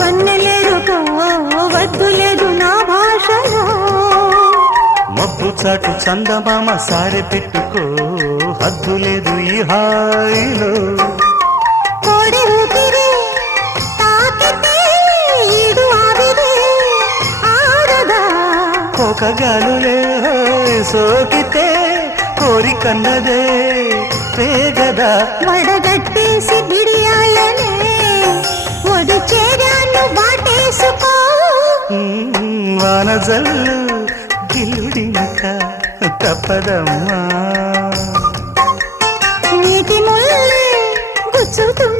వన్నెలేరుకో వద్దు లేదు నా భాషలో మబ్బు చాటు చందమామ సారె పెట్టుకో హద్దు లేదు ఈ హాయిలో కోడి ఊపిరి తాకితే ఈడు ఆవిరి ఆరదా కోకగాలులే సోకితే కోరికన్నదే పేగదా వడగట్టేసి బిడియాలనే ఒడి చేరాను వాటేసుకో వానజల్లు గిల్లుడింక తప్పదమ్మా నీటి ముల్లే గుచ్చుతుంది